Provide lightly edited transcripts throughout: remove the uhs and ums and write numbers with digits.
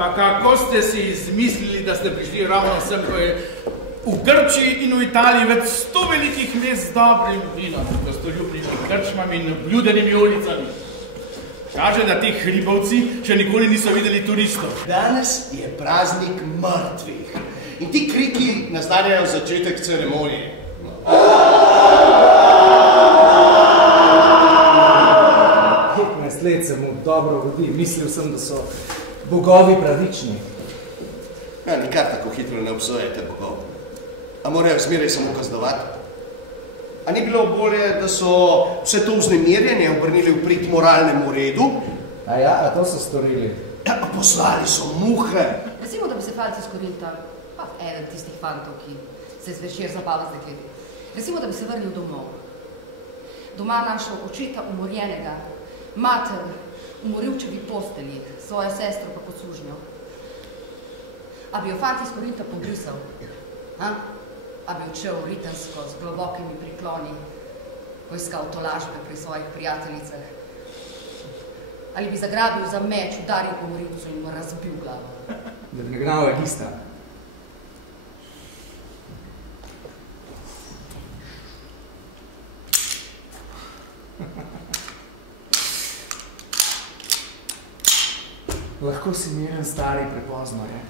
Pa kako ste si izmislili, da ste prišli ravno sem, ko je v Grčiji in v Italiji več 100 velikih mest z dobrim vinom, gostoljubnimi krčmami in obljudenimi ulicami? Kaže, da teh hribovci še nikoli niso videli turistov. Danes je praznik mrtvih in ti kriki naznanjajo začetek ceremonije. 15 let se mu dobro vodi. Mislil sem, da so bogovi pravični. Ja, nikar tako hitro ne obsojajte bogov. A morajo zmeraj samo kaznovati? A ni bilo bolje, da so vse to vznemirjenje obrnili v prid moralnemu redu? A to so storili? Ja, poslali so muhe. Recimo, da bi se falci s Korinta, pa eden tistih fantov, ki se zvečer zabava z dekleti. Recimo, da bi se vrnil domov. Doma našel očeta umorjenega, mater v morilčevi postelji, svojo sestro pa pod sužnjo. A bi jo fant iz Korinta pobrisal? A bi odšel ritensko z globokimi prikloni, ko iskal tolažbe pri svojih prijateljicah? Ali bi zagrabil za meč, udaril po morilcu in mu razbil glavo? Da bi nagnal Egista. Lahko si miren, stari, prepozno je.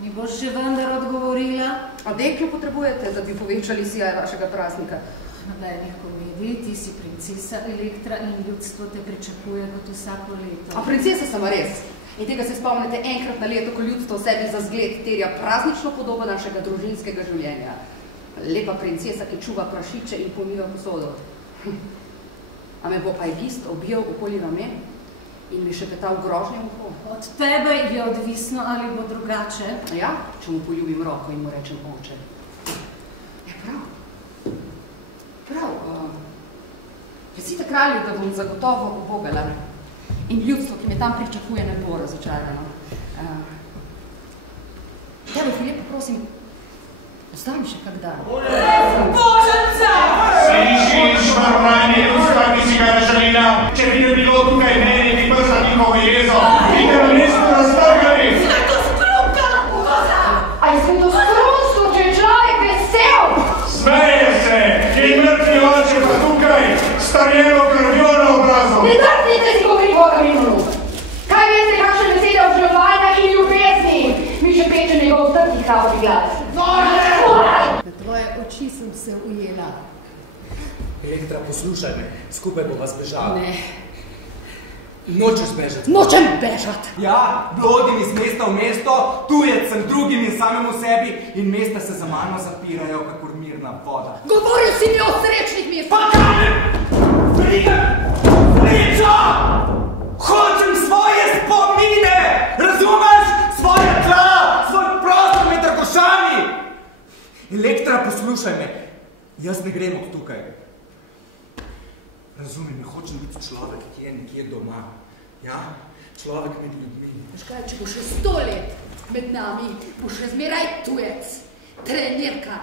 Mi boš že vendar odgovorila? A deklo potrebujete, da bi povečali sijaj vašega praznika? Nobenih komedij, ti si princesa Elektra in ljudstvo te pričakuje kot vsako leto. A princesa sama res. In tega se spomnite enkrat na leto, ko ljudstvo v sebi za zgled terja praznično podobo našega družinskega življenja. Lepa princesa, ki čuva prašiče in pomiva posodo. A me bo pa Egist objel okoli ramen in mi še petal grožnje v uho? Od tebe je odvisno, ali bo drugače. Ja, če mu poljubim roko in mu rečem oče. Je prav. Prav. Recite kralju, da bom zagotovo ubogala. In ljudstvo, ki me tam pričakuje, ne bo razočarano. Tebe, Filip, prosim, ostavi še kak dan. Božanca! Slišiš, šmarlanje ljudstva, ki si ga žalila? Če bi ne bilo tukaj meni, bi prsa njihovo jezo. In ga na mesto raztrgali. Zdaj to skrunka! A je to skrunsko, če je človek vesel? Smeje se! In mrtvi oče pa tukaj, starjeno krvjo na obrazu. Ne drznite si govori Boga minulu. Kaj veste, kakšne besede obžalovanja in ljubezni? Mi še peče njegov trki kravovi glas. Na tvoje oči sem se ujela. Elektra, poslušaj me. Skupaj bo vas bežala. Ne. Nočeš bežati. Nočem bežat. Ja, blodim iz mesta v mesto, tujec sem drugim in samemu sebi in mesta se za mano zapirajo, kakor mirna voda. Govoril si mi o srečnih mestih. Pa kam? Sreča! Hočem svoje spomine! Razumeš? Svoje tla, svoj prostor med drgošami! Elektra, poslušaj me. Jaz ne grem od tukaj. Razumi me, hočem biti človek, ki je nekje doma. Ja? Človek med ljudmi. Veš kaj, če bo še 100 let med nami, bo še zmeraj tujec, trenirka.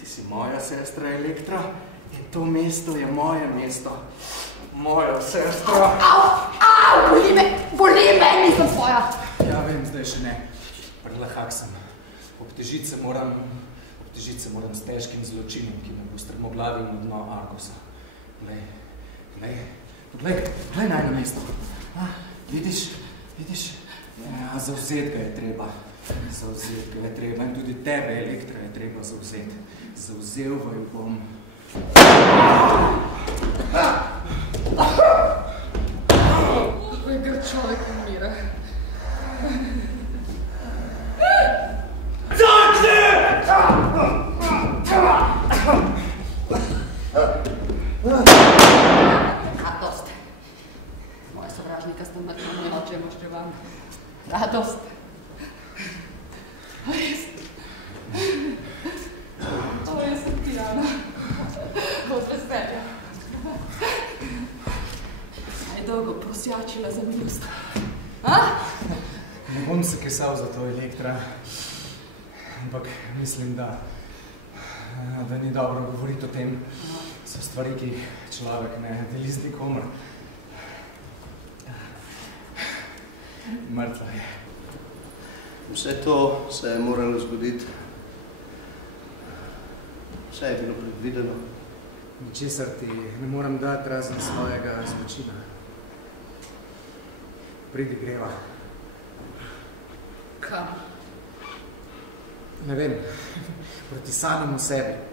Ti si moja sestra Elektra in to mesto je moje mesto. Moja sestra. Au, boli me, nisem tvoja. Ja, vem, zdaj še ne. Prelahak sem. Obtežiti se moram s težkim zločinom, ki me bo strmoglavil na dno Argosa. Glej naj na mesto. Vidiš? Ja, zavzeti ga je treba. In tudi tebe, Elektra, je treba zavzeti. Zavzel vaju bom. Oj, grd človek umira. Radost. Moja sovražnika sta mrtva, moj oče je moščevan. Radost. Jaz sem pijana. Od veselja. Saj dolgo prosjačila za milost. Ne bom se kesal za to, Elektra. Ampak mislim, da ni dobro govoriti o tem. So stvari, ki jih človek ne deli z nikomer. Mrtva je. Vse to se je moralo zgoditi. Vse je bilo predvideno. Ničesar ti ne moram dati razen svojega zločina. Pridi, greva. Kam? Ne vem, proti samemu sebi.